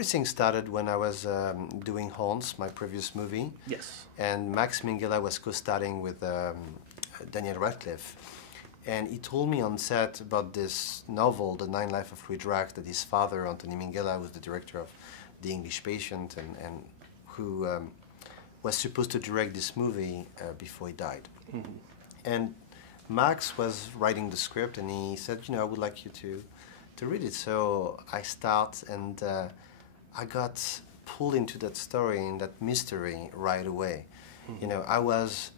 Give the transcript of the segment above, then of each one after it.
everything started when I was doing Horns, my previous movie. Yes. And Max Minghella was co-starring with Daniel Radcliffe. And he told me on set about this novel, The Nine Lives of Louis DRAX, that his father, Anthony Minghella, was the director of The English Patient, and who was supposed to direct this movie before he died. Mm-hmm. And Max was writing the script, and he said, you know, I would like you to read it. So I start, and I got pulled into that story and that mystery right away. Mm-hmm. You know, I was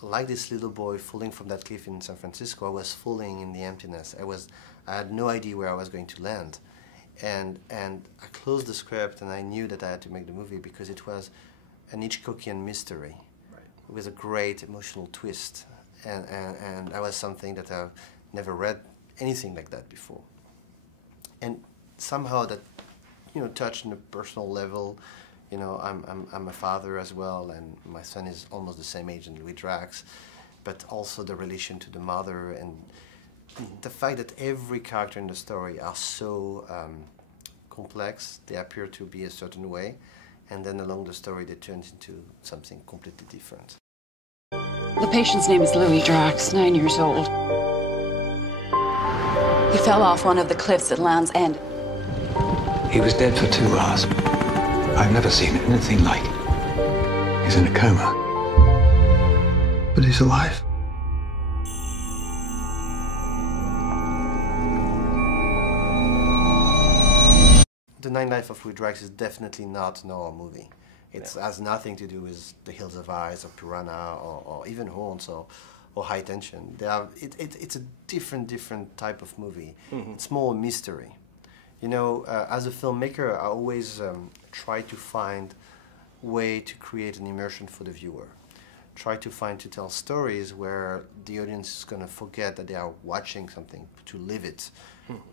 like this little boy falling from that cliff in San Francisco. I was falling in the emptiness. I had no idea where I was going to land. And I closed the script, and I knew that I had to make the movie because it was an Hitchcockian mystery, right, with a great emotional twist. And that was something that I've never read anything like that before. And somehow that, you know, touched on a personal level. You know, I'm a father as well, and my son is almost the same age as Louis DRAX, but also the relation to the mother and the fact that every character in the story are so complex. They appear to be a certain way, and then along the story they turn into something completely different. The patient's name is Louis DRAX, 9 years old. He fell off one of the cliffs at Land's End. He was dead for 2 hours. I've never seen anything like it. He's in a coma. But he's alive. The Nine Lives of Louis DRAX is definitely not an horror movie. It has nothing to do with The Hills of Eyes or Piranha or even Horns or High Tension. It's a different type of movie. Mm-hmm. It's more a mystery. You know, as a filmmaker, I always try to find a way to create an immersion for the viewer. Try to tell stories where the audience is going to forget that they are watching something, to live it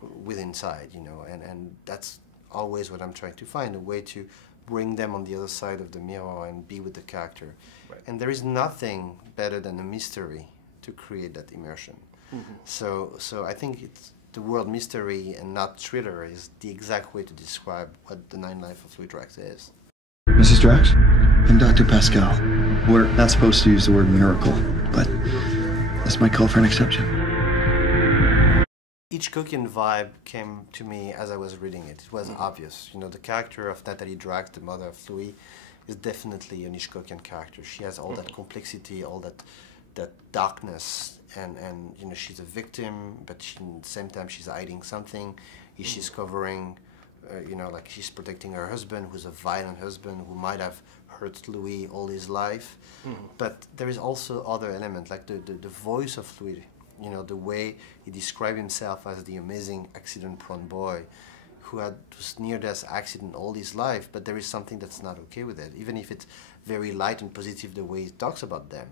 with inside, you know, and that's always what I'm trying to find, a way to bring them on the other side of the mirror and be with the character. Right. And there is nothing better than a mystery to create that immersion. Mm-hmm. So I think the word mystery and not thriller is the exact way to describe what The Nine Lives of Louis DRAX is. Mrs. DRAX, I'm Dr. Pascal. We're not supposed to use the word miracle, but this might call for an exception. Hitchcockian vibe came to me as I was reading it. It was obvious. You know, the character of Nathalie DRAX, the mother of Louis, is definitely an Hitchcockian character. She has all that complexity, all that darkness, and you know, she's a victim, but at the same time she's hiding something. She's covering, you know, like she's protecting her husband, who's a violent husband who might have hurt Louis all his life. But there is also other elements, like the voice of Louis. You know, the way he described himself as the amazing accident-prone boy who had this near-death accident all his life, but there is something that's not okay with it. Even if it's very light and positive the way he talks about them,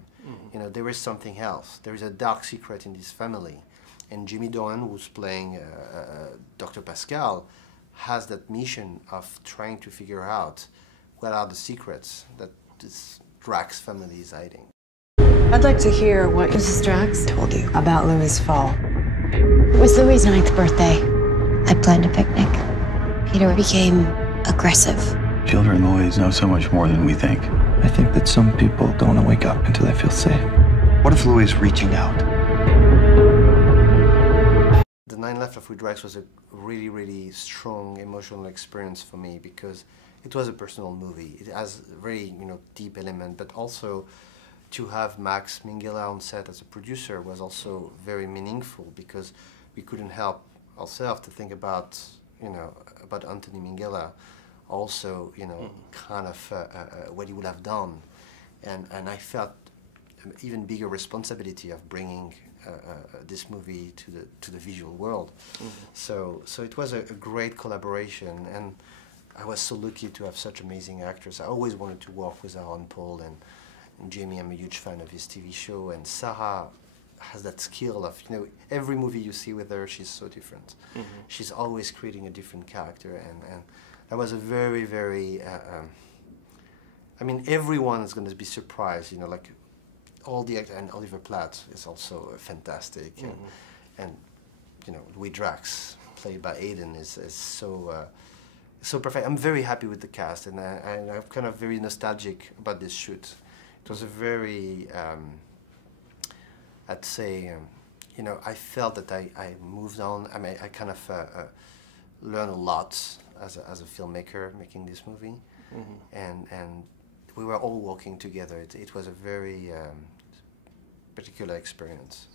you know, there is something else. There is a dark secret in this family. And Jimmy Doran, who's playing Dr. Pascal, has that mission of trying to figure out what are the secrets that this DRAX family is hiding. I'd like to hear what Mrs. DRAX told you about Louis' fall. It was Louis' 9th birthday. I planned a picnic. Peter became aggressive. Children always know so much more than we think. I think that some people don't want to wake up until they feel safe. What if Louis is reaching out? The Nine Lives of Louis DRAX was a really strong emotional experience for me because it was a personal movie. It has a very, you know, deep element, but also to have Max Minghella on set as a producer was also very meaningful because we couldn't help ourselves to think about, you know, about Anthony Minghella also, you know, kind of what he would have done. And I felt an even bigger responsibility of bringing this movie to the visual world. So it was a great collaboration, and I was so lucky to have such amazing actors. I always wanted to work with Aaron Paul, and Jamie, I'm a huge fan of his TV show, and Sarah has that skill of, you know, every movie you see with her, she's so different. She's always creating a different character, and that was a very, I mean, everyone is going to be surprised, you know, like all the actors, and Oliver Platt is also fantastic, and you know, Louis DRAX, played by Aiden, is so so perfect. I'm very happy with the cast, and I'm kind of very nostalgic about this shoot. It was a very, I'd say, you know, I felt that I moved on. I mean, I kind of learned a lot as a filmmaker making this movie, and we were all working together. It was a very particular experience.